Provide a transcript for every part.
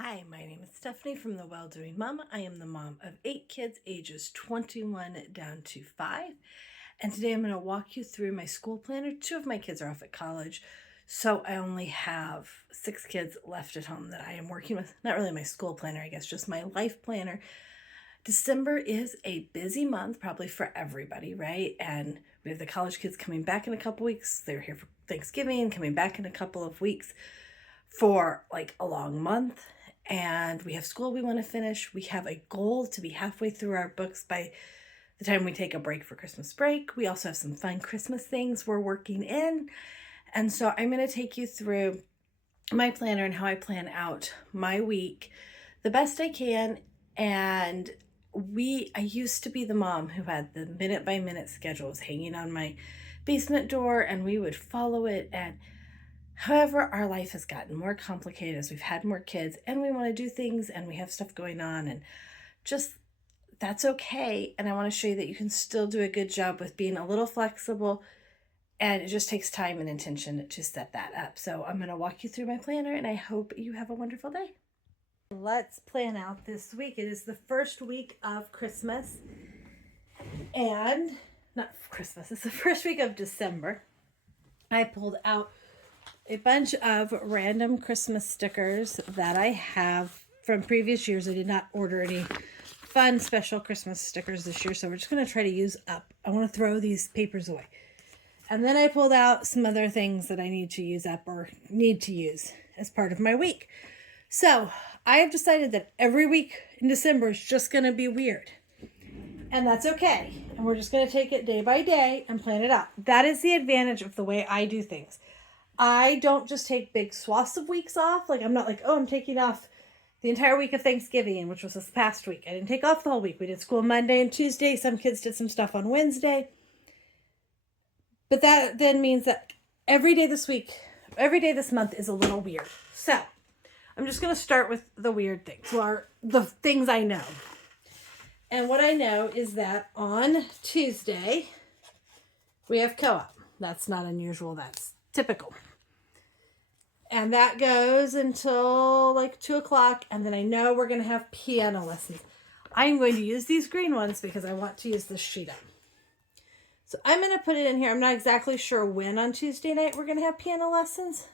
Hi, my name is Stephanie from The Well-Doing Mom. I am the mom of 8 kids ages 21 down to 5. And today I'm going to walk you through my school planner. 2 of my kids are off at college, so I only have 6 kids left at home that I am working with. Not really my school planner, I guess, just my life planner. December is a busy month, probably for everybody, right? And we have the college kids coming back in a couple weeks. They're here for Thanksgiving, coming back in a couple of weeks for like a long month. And we have school we want to finish. We have a goal to be halfway through our books by the time we take a break for Christmas break. We also have some fun Christmas things we're working in. And so I'm going to take you through my planner and how I plan out my week the best I can. And I used to be the mom who had the minute by minute schedules hanging on my basement door, and we would follow it. And however, our life has gotten more complicated as we've had more kids and we want to do things and we have stuff going on, and just that's okay. And I want to show you that you can still do a good job with being a little flexible, and it just takes time and intention to set that up. So I'm going to walk you through my planner and I hope you have a wonderful day. Let's plan out this week. It is the first week of Christmas, and not Christmas, it's the first week of December. I pulled out a bunch of random Christmas stickers that I have from previous years. I did not order any fun special Christmas stickers this year, so we're just going to try to use up. I want to throw these papers away. And then I pulled out some other things that I need to use up or need to use as part of my week. So I have decided that every week in December is just going to be weird. And that's okay. And we're just going to take it day by day and plan it out. That is the advantage of the way I do things. I don't just take big swaths of weeks off. Like, I'm not like, oh, I'm taking off the entire week of Thanksgiving, which was this past week. I didn't take off the whole week. We did school Monday and Tuesday. Some kids did some stuff on Wednesday. But that then means that every day this month is a little weird. So I'm just going to start with the weird things, or the things I know. And what I know is that on Tuesday, we have co-op. That's not unusual. That's typical. And that goes until like 2 o'clock. And then I know we're going to have piano lessons. I'm going to use these green ones because I want to use this sheet up. So I'm going to put it in here. I'm not exactly sure when on Tuesday night we're going to have piano lessons.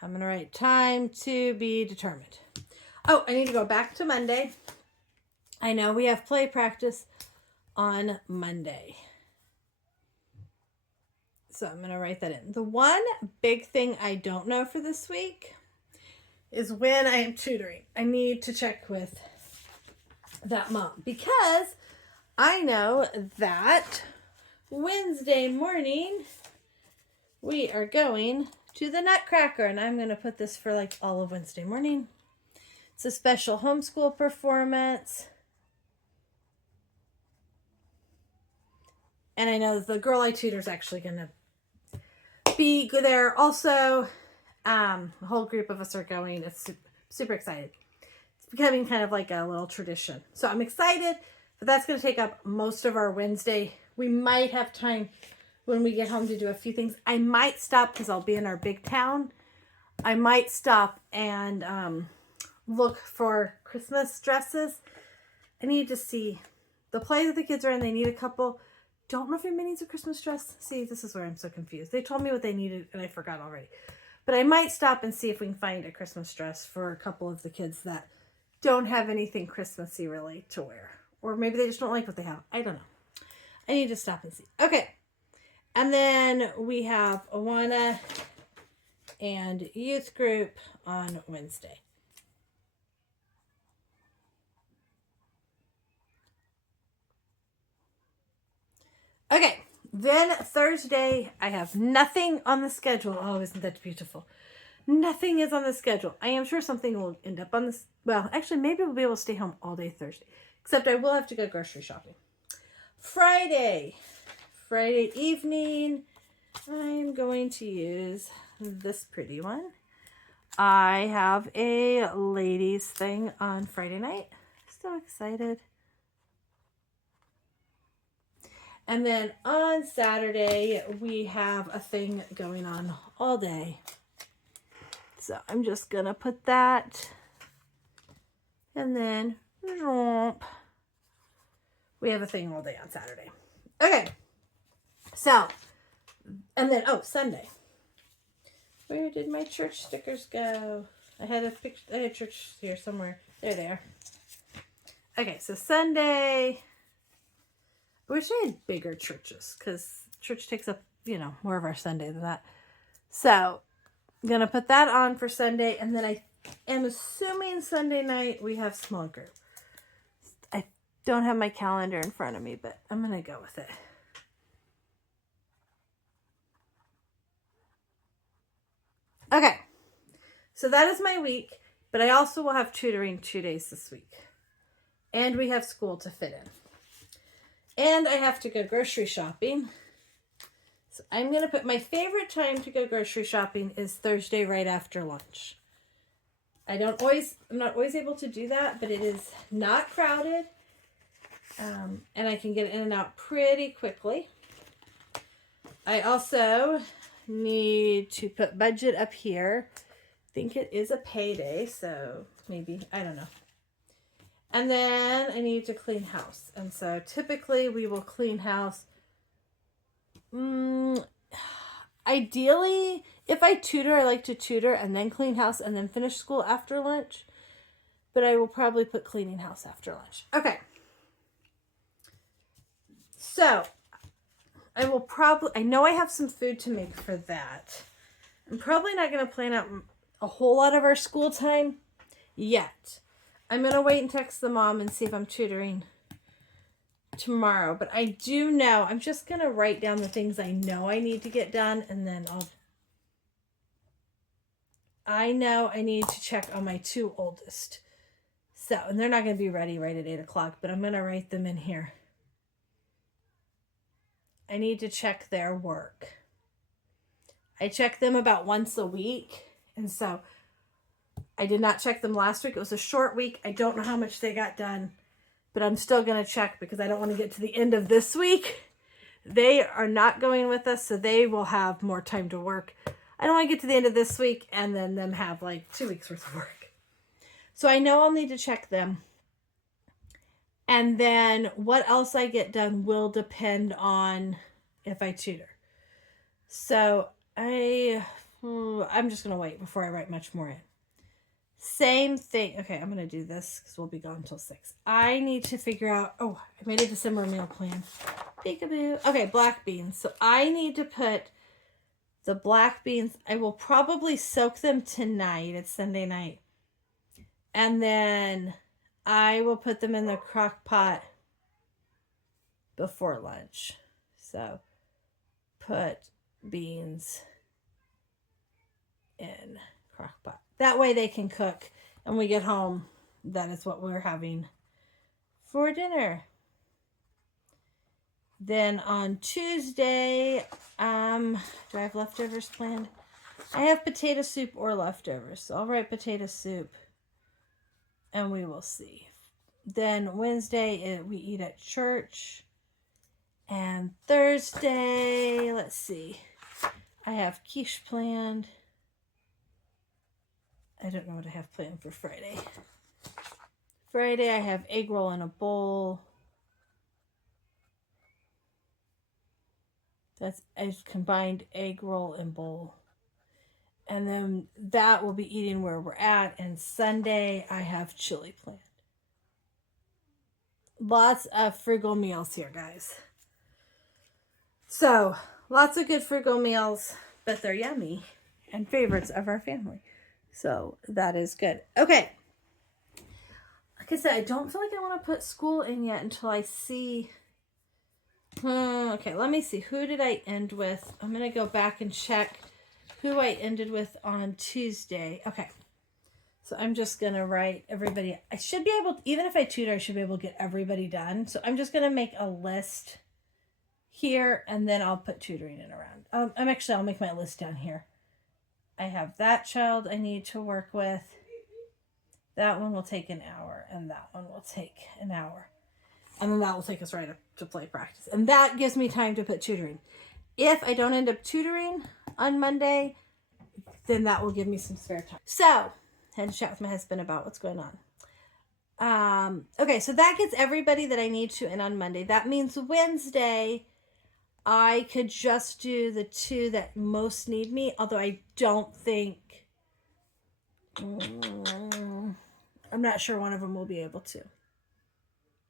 I'm going to write time to be determined. Oh, I need to go back to Monday. I know we have play practice on Monday. So I'm going to write that in. The one big thing I don't know for this week is when I am tutoring. I need to check with that mom, because I know that Wednesday morning we are going to the Nutcracker, and I'm going to put this for like all of Wednesday morning. It's a special homeschool performance. And I know the girl I tutor is actually going to be there also. A whole group of us are going. It's super excited. It's becoming kind of like a little tradition. So I'm excited, but that's going to take up most of our Wednesday. We might have time when we get home to do a few things. I might stop because I'll be in our big town. I might stop and look for Christmas dresses. I need to see the play that the kids are in. They need a couple. Don't know if anybody needs a Christmas dress. See, this is where I'm so confused. They told me what they needed and I forgot already. But I might stop and see if we can find a Christmas dress for a couple of the kids that don't have anything Christmassy really to wear. Or maybe they just don't like what they have. I don't know. I need to stop and see. Okay. And then we have Awana and youth group on Wednesday. Okay, then Thursday, I have nothing on the schedule. Oh, isn't that beautiful? Nothing is on the schedule. I am sure something will end up on this. Well, actually, maybe we'll be able to stay home all day Thursday. Except I will have to go grocery shopping. Friday evening, I'm going to use this pretty one. I have a ladies thing on Friday night. So excited. And then on Saturday, we have a thing going on all day. So I'm just going to put that. And then we have a thing all day on Saturday. Okay. So, and then, Sunday. Where did my church stickers go? I had a picture. I had church here somewhere. There they are. Okay, so Sunday. I wish I had bigger churches because church takes up, more of our Sunday than that. So I'm going to put that on for Sunday. And then I am assuming Sunday night we have small group. I don't have my calendar in front of me, but I'm going to go with it. Okay. So that is my week, but I also will have tutoring 2 days this week. And we have school to fit in. And I have to go grocery shopping. So I'm going to put my favorite time to go grocery shopping is Thursday right after lunch. I'm not always able to do that, but it is not crowded. And I can get in and out pretty quickly. I also need to put budget up here. I think it is a payday, so maybe, I don't know. And then I need to clean house. And so typically we will clean house. Ideally, if I tutor, I like to tutor and then clean house and then finish school after lunch. But I will probably put cleaning house after lunch. Okay. So I know I have some food to make for that. I'm probably not going to plan out a whole lot of our school time yet. I'm going to wait and text the mom and see if I'm tutoring tomorrow. But I do know, I'm just going to write down the things I know I need to get done. And then I know I need to check on my 2 oldest. So, and they're not going to be ready right at 8 o'clock, but I'm going to write them in here. I need to check their work. I check them about once a week. And so I did not check them last week. It was a short week. I don't know how much they got done, but I'm still going to check because I don't want to get to the end of this week. They are not going with us, so they will have more time to work. I don't want to get to the end of this week and then them have like 2 weeks worth of work. So I know I'll need to check them. And then what else I get done will depend on if I tutor. So I'm just going to wait before I write much more in. Same thing. Okay, I'm going to do this because we'll be gone until 6. I need to figure out, I made a December meal plan. Peekaboo. Okay, black beans. So I need to put the black beans, I will probably soak them tonight. It's Sunday night. And then I will put them in the crock pot before lunch. So put beans in crock pot. That way they can cook and we get home. That is what we're having for dinner. Then on Tuesday, do I have leftovers planned? I have potato soup or leftovers. So I'll write potato soup and we will see. Then Wednesday, we eat at church. And Thursday, let's see. I have quiche planned. I don't know what I have planned for Friday. Friday, I have egg roll in a bowl. That's a combined egg roll and bowl. And then that will be eating where we're at. And Sunday, I have chili planned. Lots of frugal meals here, guys. So, lots of good frugal meals, but they're yummy and favorites of our family. So, that is good. Okay. Like I said, I don't feel like I want to put school in yet until I see. Okay, let me see. Who did I end with? I'm going to go back and check who I ended with on Tuesday. Okay. So I'm just going to write everybody. I should be able to, even if I tutor, I should be able to get everybody done. So I'm just going to make a list here and then I'll put tutoring in around. I'll make my list down here. I have that child I need to work with. That one will take an hour and that one will take an hour. And then that will take us right up to play practice. And that gives me time to put tutoring. If I don't end up tutoring on Monday, then that will give me some spare time. So, I had to chat with my husband about what's going on. Okay, so that gets everybody that I need to in on Monday. That means Wednesday, I could just do the 2 that most need me, although I don't think, I'm not sure one of them will be able to.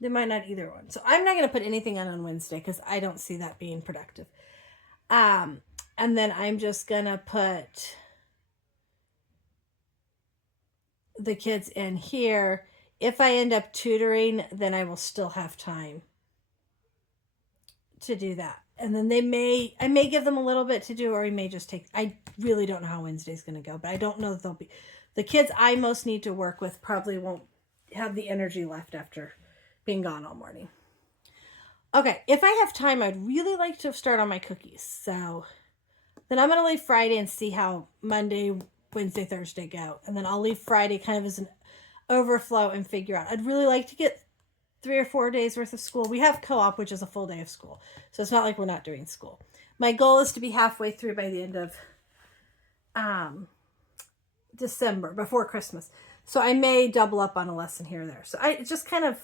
They might not either one. So I'm not going to put anything on Wednesday because I don't see that being productive. And then I'm just going to put the kids in here. If I end up tutoring, then I will still have time to do that. And then I may give them a little bit to do, or I may just take, I really don't know how Wednesday's going to go, but I don't know that they'll be, the kids I most need to work with probably won't have the energy left after being gone all morning. Okay, if I have time, I'd really like to start on my cookies. So then I'm going to leave Friday and see how Monday, Wednesday, Thursday go. And then I'll leave Friday kind of as an overflow and figure out. I'd really like to get 3 or 4 days worth of school. We have co-op, which is a full day of school. So it's not like we're not doing school. My goal is to be halfway through by the end of December, before Christmas. So I may double up on a lesson here or there. So I just kind of,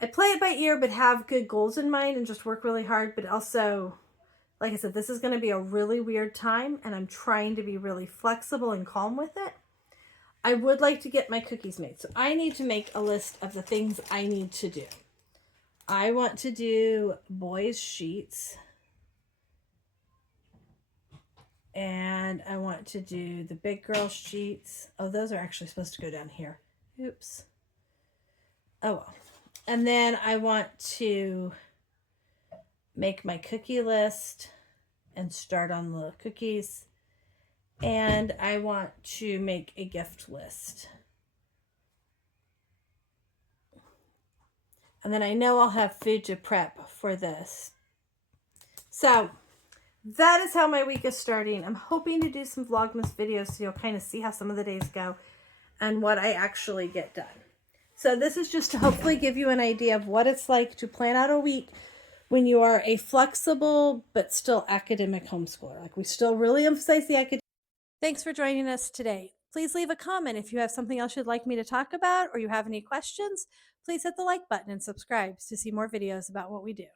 I play it by ear, but have good goals in mind and just work really hard. But also, like I said, this is going to be a really weird time, and I'm trying to be really flexible and calm with it. I would like to get my cookies made. So I need to make a list of the things I need to do. I want to do boys' sheets. And I want to do the big girl sheets. Oh, those are actually supposed to go down here. Oops. Oh, well. And then I want to make my cookie list and start on the cookies. And I want to make a gift list. And then I know I'll have food to prep for this. So that is how my week is starting. I'm hoping to do some Vlogmas videos so you'll kind of see how some of the days go and what I actually get done. So this is just to hopefully give you an idea of what it's like to plan out a week when you are a flexible but still academic homeschooler. Like, we still really emphasize the academic. Thanks for joining us today. Please leave a comment if you have something else you'd like me to talk about or you have any questions. Please hit the like button and subscribe to see more videos about what we do.